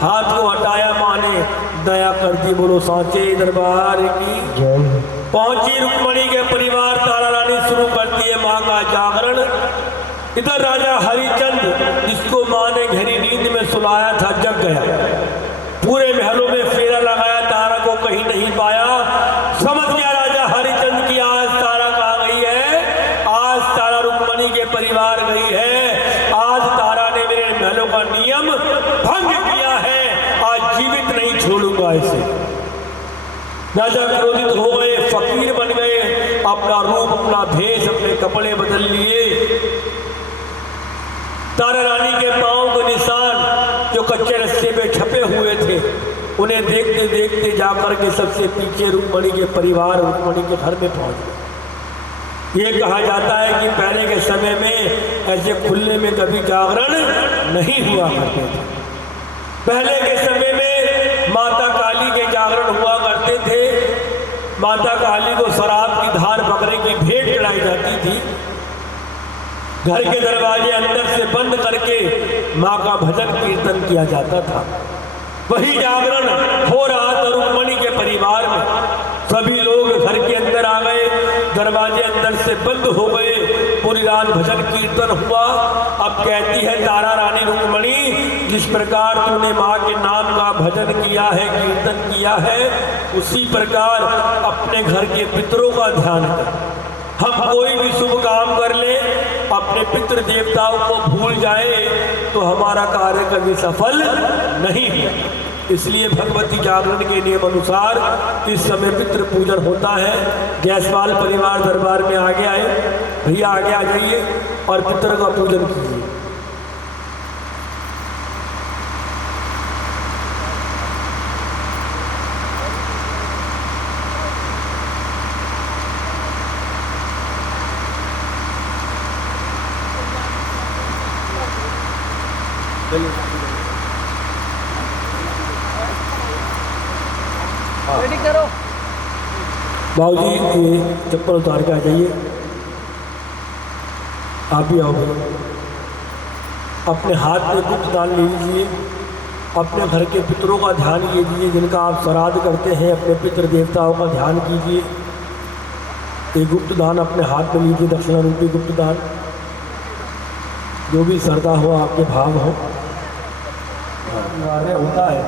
हाथ को हटाया, माँ ने दया कर दी। बोलो सांचे दरबार की जय। पहुंची रुक्मणी के परिवार, तारा रानी शुरू करती है माँ का जागरण। इधर राजा हरिचंद जिसको माँ ने गहरी नींद में सुलाया था जग गया। पूरे महलों में फेरा लगाया, तारा को कहीं नहीं पाया। समझ गया राजा हरिचंद की आज तारा कहाँ गई है, आज तारा रुक्मणी के परिवार गई है, आज तारा ने मेरे महलों का नियम भंग किया है, आज जीवित नहीं छोड़ूंगा इसे। राजा क्रोधित हो गए, फकीर बन गए, अपना रूप, अपना भेष, अपने कपड़े बदल लिए। तारा रानी के पांव के निशान जो कच्चे रस्ते पे छपे हुए थे, उन्हें देखते देखते जाकर के सबसे पीछे रुक्मणी के परिवार रुक्मणी के घर में पहुंच गए। ये कहा जाता है कि पहले के समय में ऐसे खुले में कभी जागरण नहीं हुआ करते थे। पहले के समय में माता काली के जागरण हुआ करते थे। माता काली को शराब की धार बकरे की भेंट चढ़ाई जाती थी। घर के दरवाजे अंदर से बंद करके माँ का भजन कीर्तन किया जाता था। वही जागरण हो रहा था रुक्मणी के परिवार में। सभी लोग घर के अंदर आ गए, दरवाजे अंदर से बंद हो गए, पूरी रात भजन कीर्तन हुआ। अब कहती है तारा रानी रुक्मणी, जिस प्रकार तूने माँ के नाम का भजन किया है, कीर्तन किया है, उसी प्रकार अपने घर के पितरों का ध्यान कर। हम कोई भी शुभ काम कर ले, अपने पितृ देवताओं को भूल जाए तो हमारा कार्य कभी सफल नहीं है। इसलिए भगवती जागरण के नियम अनुसार इस समय पितृ पूजन होता है। जायसवाल परिवार दरबार में आगे आए, भैया आगे आ जाइए और पितृ का पूजन कीजिए। बाबूजी ये चप्पल उतार के आ जाइए। आप भी आओ भाई। अपने हाथ में गुप्त दान ले लीजिए। अपने घर के पितरों का ध्यान कीजिए, जिनका आप श्राद्ध करते हैं। अपने पितृ देवताओं का ध्यान कीजिए। ये गुप्त दान अपने हाथ में लीजिए, दक्षिणा रूपी गुप्त दान। जो भी श्रद्धा हो, आपके भाव हो, होता है।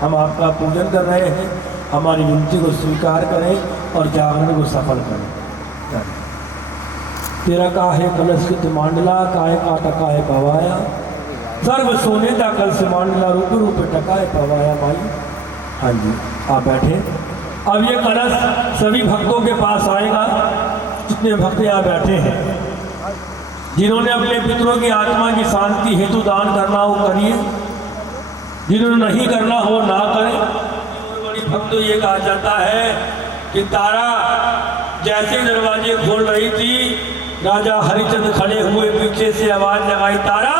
हम आपका पूजन कर रहे हैं, हमारी विनती को स्वीकार करें और जागरण को सफल करें। तेरा काहे कलशकृत मांडला, काय का टकाए पवाया, सर्व सोने का कलश मांडला, रूप रूप टकाए पवाया। माई हाँ जी, आप बैठे। अब ये कलश सभी भक्तों के पास आएगा। जितने भक्त यहाँ बैठे हैं, जिन्होंने अपने पितरों की आत्मा की शांति हेतु दान करना हो करिए, जिन्होंने नहीं करना हो ना करें। भक्त तो ये कहा जाता है कि तारा जैसे दरवाजे खोल रही थी, राजा हरिचंद्र खड़े हुए पीछे से आवाज लगाई, तारा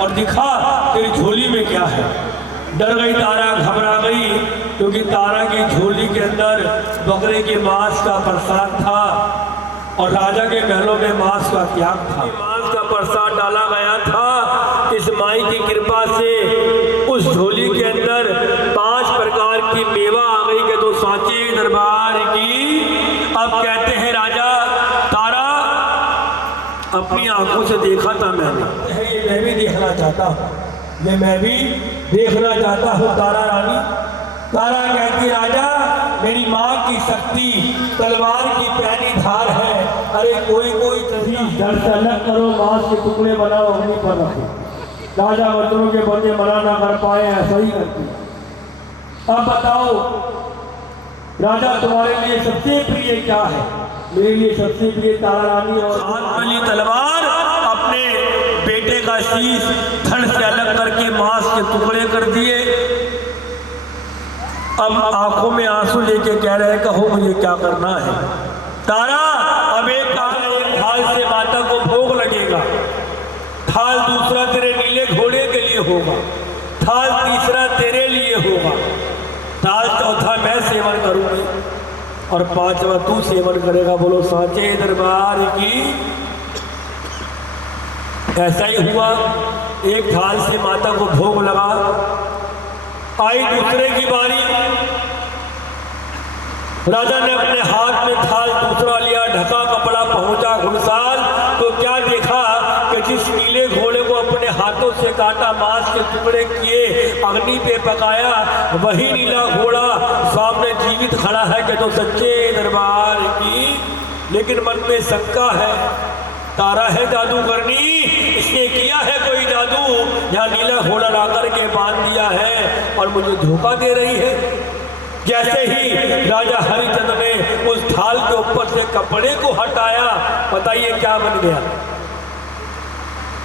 और दिखा तेरी झोली में क्या है। डर गई तारा, घबरा गई, क्योंकि तारा की झोली के अंदर बकरे के मांस का प्रसाद था और राजा के महलों में मांस का त्याग था। मांस का प्रसाद डाला गया था। इस माई की कृपा से उस झोली के अंदर 5 प्रकार की मेवा आ गई के तो सांचे दरबार की। अब कहते हैं राजा, तारा अपनी आंखों से देखा था मैंने, ये मैं भी देखना चाहता हूँ, ये मैं भी देखना चाहता हूँ तारा रानी। तारा कहती, राजा मेरी माँ की शक्ति तलवार की पैनी धार है। अरे कोई डर से अलग करो, मांस के टुकड़े बनाओ, वहीं पर रखो। राजा बर्तनों के बंदे मना ना कर पाए, ऐसा ही करती। अब बताओ राजा, तुम्हारे लिए सबसे प्रिय क्या है? मेरे लिए सबसे प्रिय तारा रानी और हाथ वाली तलवार। अपने बेटे का शीश धड़ से अलग करके मांस के टुकड़े कर दिए। अब आंखों में आंसू लेके कह रहे, कहो मुझे क्या करना है। तारा, अब एक थाल से माता को भोग लगेगा, थाल दूसरा तेरे नीले घोड़े के लिए होगा, थाल तीसरा तेरे लिए होगा, थाल चौथा मैं सेवन करूंगी और 5वां तू सेवन करेगा। बोलो सांचे दरबार की। ऐसा ही हुआ। एक थाल से माता को भोग लगा। आई दूसरे की बारी। राजा ने अपने हाथ में थाल दूसरा लिया, ढका कपड़ा, पहुंचा घुड़साल, तो क्या देखा कि जिस नीले घोड़े को अपने हाथों से काटा, मांस के टुकड़े किए, अग्नि पे पकाया, वही नीला घोड़ा सामने जीवित खड़ा है कि तो सच्चे दरबार की। लेकिन मन में शंका है, तारा है जादू करनी, इसने किया है कोई जादू, यहाँ नीला घोड़ा ला करके बांध दिया है और मुझे धोखा दे रही है। जैसे ही राजा हरिचंद्र ने उस थाल के ऊपर से कपड़े को हटाया, बताइए क्या बन गया?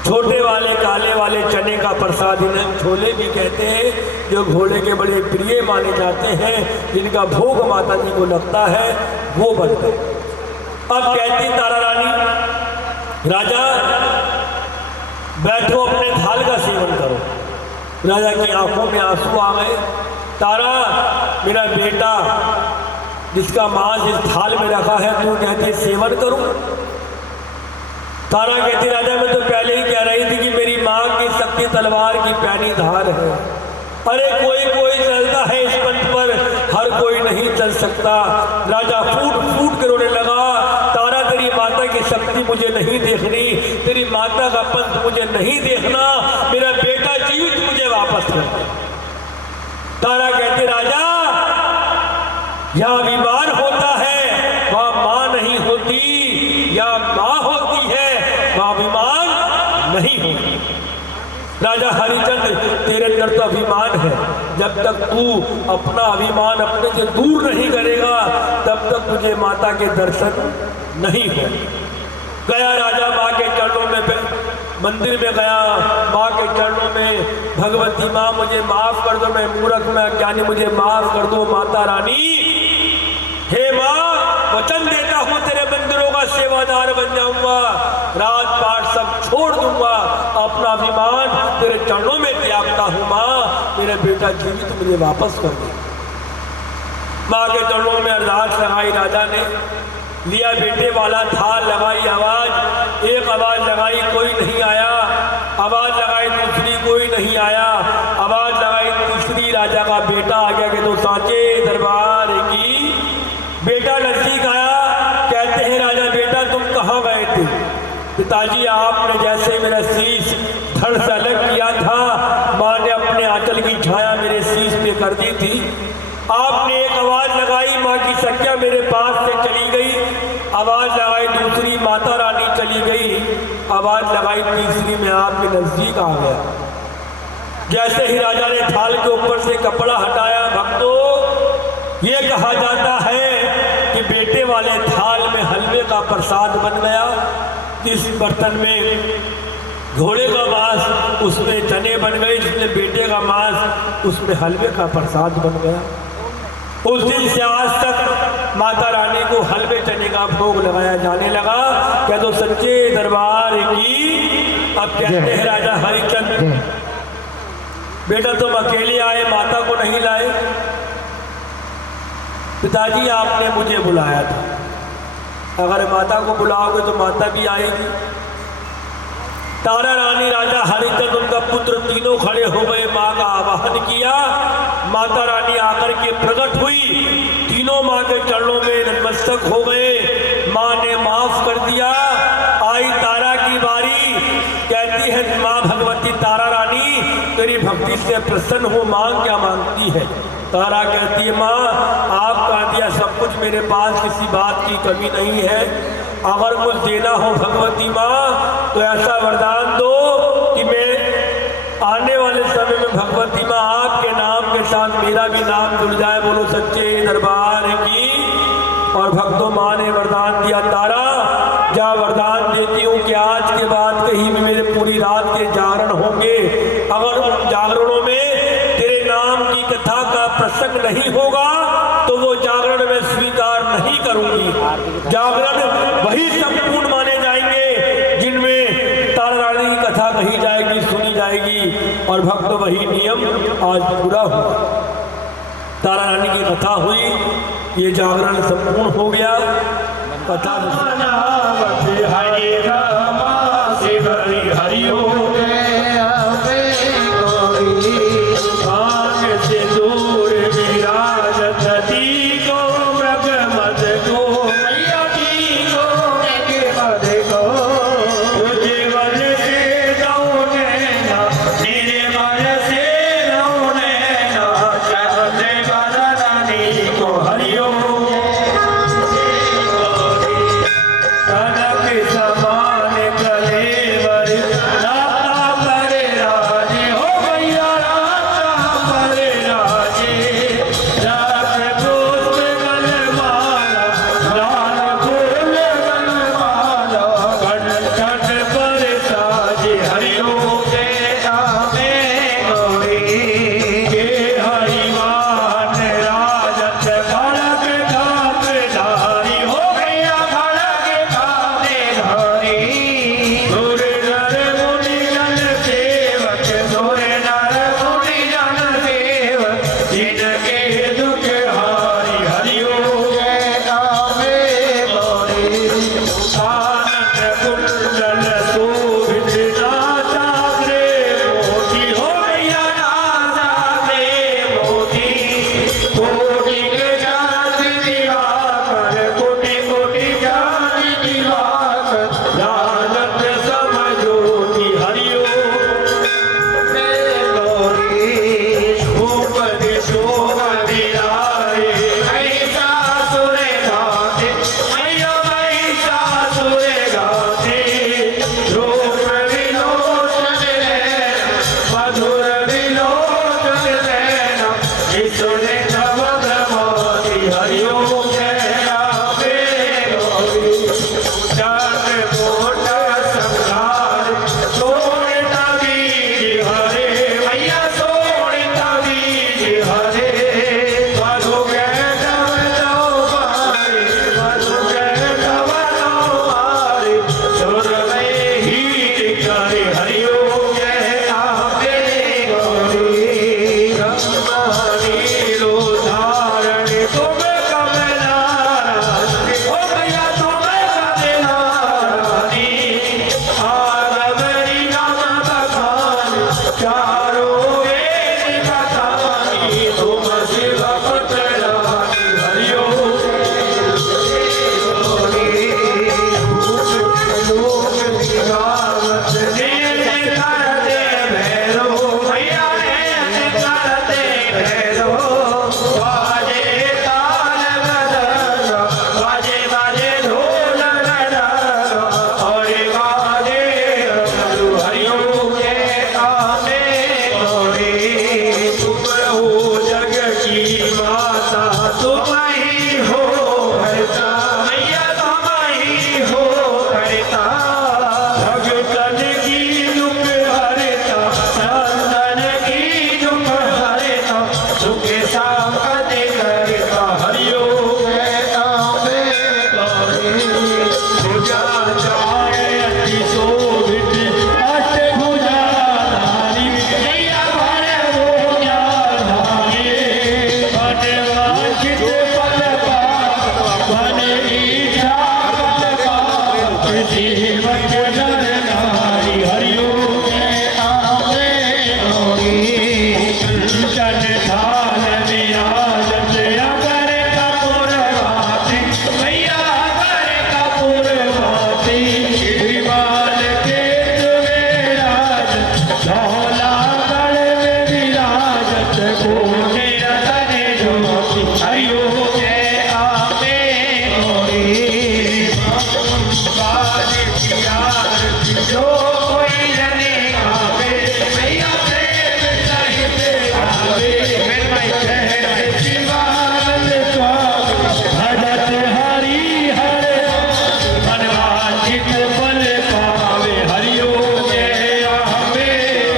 छोटे वाले काले वाले चने का प्रसाद, इन्हें छोले भी कहते हैं, जो घोड़े के बड़े प्रिय माने जाते हैं, जिनका भोग माता जी को लगता है, वो बनता है। अब कहती तारा रानी, राजा बैठो, अपने थाल का सेवन करो। राजा की आंखों में आंसू आ गए। तारा, मेरा बेटा जिसका मांस इस थाल में रखा है, तू कहती सेवन करूं? तारा कहती राजा मैं तो पहले ही कह रही थी कि मेरी मां की शक्ति तलवार की पैनी धार है। अरे कोई कोई चलता है इस पंथ पर, हर कोई नहीं चल सकता। राजा फूट फूट कर रोने लगा। तारा, तेरी माता की शक्ति मुझे नहीं देखनी, तेरी माता का पंथ मुझे नहीं देखना, मेरा बेटा जीवित मुझे वापस कर दे। तारा कहती राजा, यहाँ बीमार होता है वहां मां नहीं होती, या मां होती है वहां अभिमान नहीं होती। राजा हरिचंद्र, तेरे अंदर तो अभिमान है, जब तक तू अपना अभिमान अपने से दूर नहीं करेगा तब तक तुझे माता के दर्शन नहीं हो। गया राजा माँ के चरणों में, मंदिर में गया, माँ के चरणों में, भगवती माँ मुझे माफ कर दो, मैं मूर्ख मैं अज्ञानी, मुझे माफ कर दो माता रानी। हे माँ, वचन देता हूँ तेरे मंदिरों का सेवादार बन जाऊंगा, राजपाट सब छोड़ दूंगा, अपना अभिमान तेरे चरणों में त्यागता हूँ माँ, मेरा बेटा जीवित मुझे वापस कर दे। माँ के चरणों में अरदास लगाई राजा ने, लिया बेटे वाला थाल, लगाई आवाज, एक आवाज लगाई कोई नहीं आया, आवाज लगाई दूसरी कोई नहीं आया, आवाज लगाई तीसरी, राजा का बेटा आ गया कि तो सांचे दरबार की। बेटा नजदीक आया, कहते हैं राजा बेटा तुम कहाँ गए थे? पिताजी आपने जैसे मेरा शीश धड़ से अलग किया था, माँ ने अपने आंचल की छाया मेरे शीश पे कर दी थी, आपने एक आवाज लगाई, माँ की सख्या मेरे पास से चली गई, आवाज लगाई दूसरी, माता रानी चली गई, आवाज लगाई तीसरी, में आपके नजदीक आ गया। जैसे ही राजा ने थाल के ऊपर से कपड़ा हटाया, भक्तों ये कहा जाता है कि बेटे वाले थाल में हलवे का प्रसाद बन गया। इस बर्तन में घोड़े का मांस, उसमें चने बन गए, जिसमें बेटे का मांस, उसमें हलवे का प्रसाद बन गया। उस दिन से आज तक माता रानी को हलवे चने का भोग लगाया जाने लगा। क्या तो सच्चे दरबार की। अब कहते हैं राजा हरिचंद्र, बेटा तुम अकेले आए, माता को नहीं लाए? पिताजी आपने मुझे बुलाया था, अगर माता को बुलाओगे तो माता भी आएगी। तारा रानी, राजा हरिचंद्र, उनका पुत्र तीनों खड़े हो गए, माँ का आवाहन किया, माता रानी आकर के प्रकट हुई, तीनों माँ के चरणों में नतमस्तक हो गए, माँ ने माफ कर दिया। आई तारा की बारी, कहती है माँ भगवती तारा रानी तेरी भक्ति से प्रसन्न हो, मांग क्या मांगती है? तारा कहती है माँ आपका दिया सब कुछ मेरे पास, किसी बात की कमी नहीं है, अगर कुछ देना हो भगवती माँ तो ऐसा वरदान दो कि मैं आने वाले समय में भगवती माँ आपके नाम के साथ मेरा भी नाम जुड़ जाए। बोलो सच्चे दरबार की। और भक्तों माँ ने वरदान दिया, तारा जा वरदान देती हूँ कि आज के बाद कहीं भी मेरे पूरी रात के जागरण होंगे, अगर उन जागरणों में तेरे नाम की कथा का प्रसंग नहीं होगा तो वो जागरण मैं स्वीकार नहीं करूंगी। जागरण वही संपूर्ण माने जाएंगे जिनमें तारा रानी की कथा कही जाएगी, सुनी जाएगी, और भक्त वही नियम आज पूरा हुआ। तारा रानी की कथा हुई, ये जागरण संपूर्ण हो गया। कथा समान कलेवर दाता तुम ही हो करता, मैया तुम ही हो करता, भगतन की दुख हरता, संतन की दुख हरता, सुख साकत करता, हरिओ भुजा जाए अति शोभित अष्टभुजा धारी, मैया भरे भुजा धारी, वनवांछित फल पाप, वन इच्छा फल पाप, जीवन नर नारी, हरिओम आवे गौरी, कंचन थाल विराजत अगर कपूर भाति, मैया अगर कपूर भाति, विमाल के तुम्हें राजत, धौला गढ़ में विराजत, कोटे रतन ज्योति, हरिओम आवे गौरी, बाज की आरती जो कोई जने गावे, मैया प्रेम सहित गावे, मैं शहर शिवानंद स्वामी, भजत हरि हर मनवांछित फल पावे, हरिओम आवे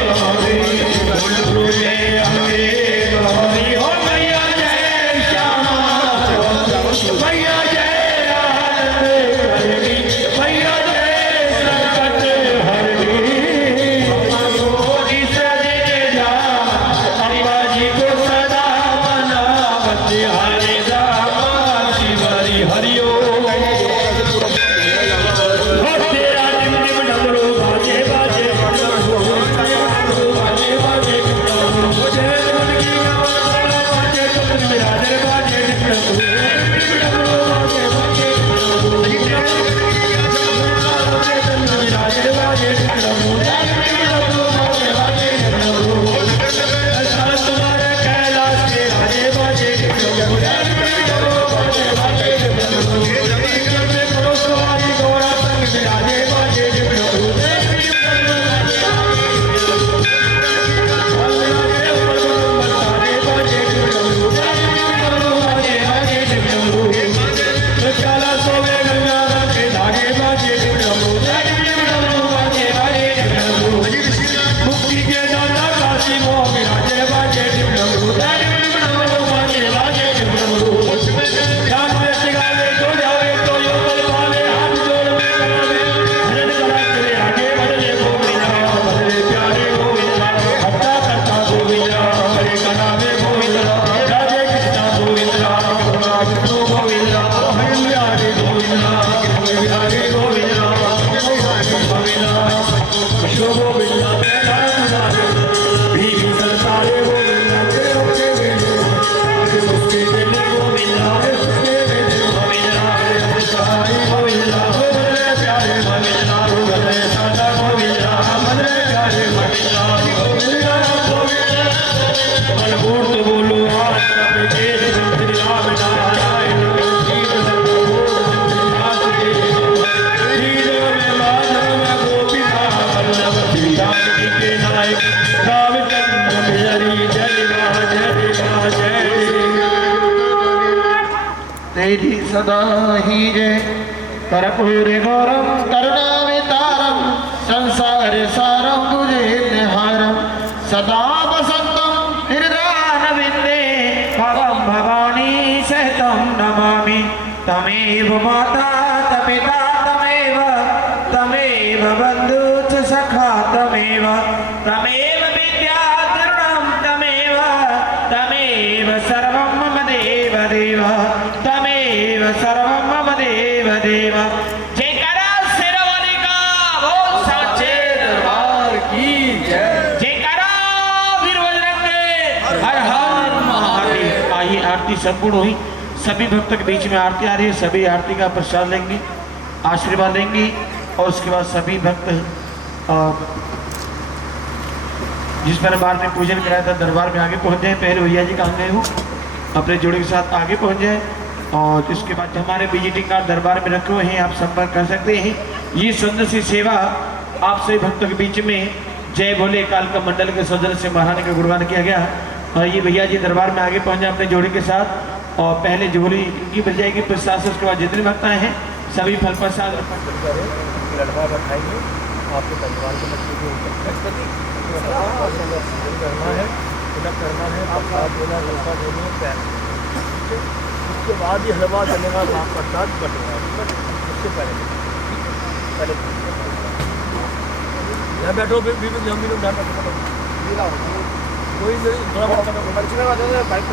गौरी, बोलो जय अम्बे गौरी, हो मैया जय श्यामा चौधरी, मैया जय आनंद करणी, मैया जय संकट हरणी, गोदी सजने जा अम्बा जी को सदा मनावत, हरे रामा शिवरी, हरिओम हो तेरा निम निम डमरू बाजे बाजे, डमरू बाजे बाजे, मुझे मन की आवाज़ बाजे, तुम विराजर बाजे, डमरू बाजे बाजे, विराजर बाजे, डमरू बाजे बाजे, सारा तुम्हारे कैलाश के बाजे बाजे, डमरू बाजे बाजे, करो सवारी गौरा संग विराजे बाजे, डमरू मुक्ति के दाता काशी मोह विराजे बाजे, ध्यान में सिगावे तो जावे तो यो बल पावे, हाथ जोड़ में करावे, हरण करा तेरे आगे बदले गोविंदा, बदले प्यारे गोविंदा, हट्टा कट्टा गोविंदा, हरे कनावे गोविंदा, राधे कृष्णा गोविंदा, विष्णु गोविंदा, हरे प्यारे गोविंदा, विरागे गोविंदा, गोविंदा, विष्णु गोविंदा, भीम संसारे गोविंदा, तेरे वेले मुक्ति देने गोविंदा, उसके वेले गोविंदा, साई गोविंदा, बदले प्यारे गोविंदा, बदले सादा गोविंदा, बदले प्यारे गोविंदा, गोविंदा गोविंदा, बलबूट बोलो आज सब देश में श्री राम नारायण, जीव सर्वभूत हीरो में माधव में गोपिका वल्लभ, श्री राम जी के नायक रामचंद्र बिहारी, जय मां जय मां जय, तेरी सदा ही जय, कर्पूर गौरम करुणावतारम, संसार सारम तुझे निहारम, सदा वसंतम हृदयानविंदे, भवम भवानी सहतम नमामि, तमेव माता तपिता तमेव, तमेव बंधु च सखा तमेव, तमेव विद्या तरुणम तमेव, तमेव सर्वं मम देव देव, तमेव सर्वं मम देव देव, जयकारा शेरावाली का बोल साचे दरबार की जय, जयकारा वीर बजरंग, हर हर महादेव। आइए आरती संपूर्ण हुई, सभी भक्तों के बीच में आरती आ रही है, सभी आरती का प्रसाद लेंगे, आशीर्वाद लेंगे, और उसके बाद सभी भक्त जिस दरबार में पूजन कराया था दरबार में आगे पहुंच जाए। पहले भैया जी कहाँ गए हो, अपने जोड़े के साथ आगे पहुंच जाए, और इसके बाद हमारे विजिटिंग कार्ड दरबार में रखे हुए हैं, आप संपर्क कर सकते हैं। ये सुंदर सी सेवा आप सभी भक्तों के बीच में जय भोले काल का मंडल के सौजन्य से महारानी का गुणगान किया गया। और ये भैया जी दरबार में आगे पहुंच जाए अपने जोड़ी के साथ, और पहले झोली इनकी बन जाएगी, प्रसाद से उसके बाद जितने भक्त आए हैं सभी फल प्रसाद लड़का बैठाएंगे आपके परिवार के बच्चे को करना है, तिलक करना है, प्रसाद देना, लड़का देने पैर, उसके बाद ही हलवा चलेगा, आप प्रसाद बटेगा, उससे पहले यहाँ बैठो बीबी हम भी लोग ध्यान रखो, कोई नहीं थोड़ा बड़ा बाइक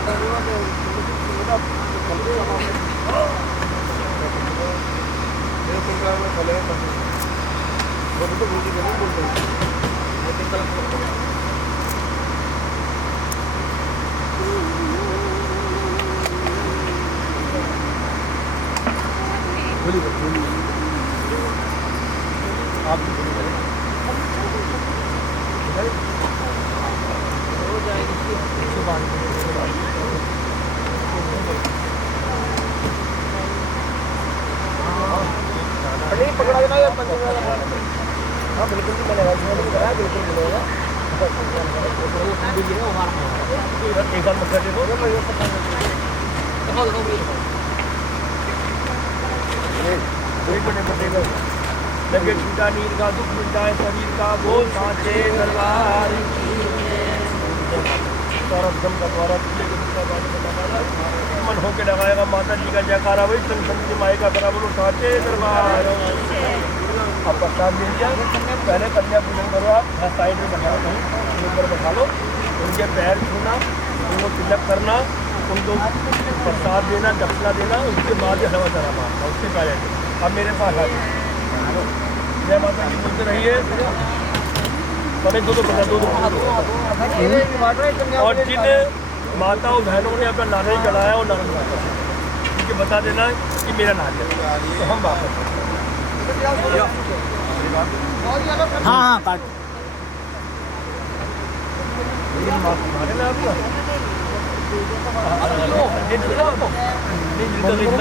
आप हो जाएगी पकड़ा देना यार, हाँ बिल्कुल भी मिलेगा, बिल्कुल मिलेगा। एक बार मत देखो लगे छूटा नीर का दुख मिटा है शरीर का, बोल सांचे दरबार का द्वारा मन होके लगाएगा माता जी का जयकारा, वही संत माई का करा, बोलो सांचे दरबार। अब प्रसाद ले लिया, पहले कन्या पूजन करो, आप साइड में बैठा लो, कहीं ऊपर बैठा लो, उनके पैर छूना, उनको तिलक करना, उनको प्रसाद देना, दक्षिणा देना, उसके बाद हलवा चला मारना, उसके पहले। अब मेरे पास आ जाए, जय माता जी बोलते रहिए, पहले दो और जिन माताओं बहनों ने अपना नारियल चढ़ाया और नारियल उनके बता देना कि मेरा नारियल, तो हम वापस हाँ काट मारे ना आपका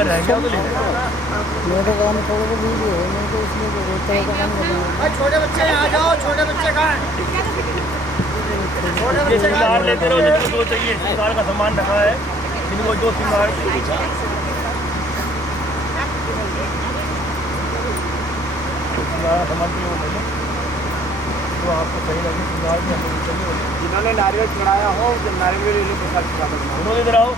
रह गया तो मेरे काम थोड़ा सा वीडियो है, मेरे को इसमें बहुत तरह का काम करना है। छोटे बच्चे आ जाओ, छोटे बच्चे कहाँ ये श्रृंगार लेते रहो, जिनको जो चाहिए श्रृंगार का सामान रखा है, जिनको जो श्रृंगार सामान चाहिए वो ले लो, तो आपको सही लगे श्रृंगार में चाहिए। जिन्होंने नारियल चढ़ाया हो, नारियल ले लो, प्रसाद इधर आओ।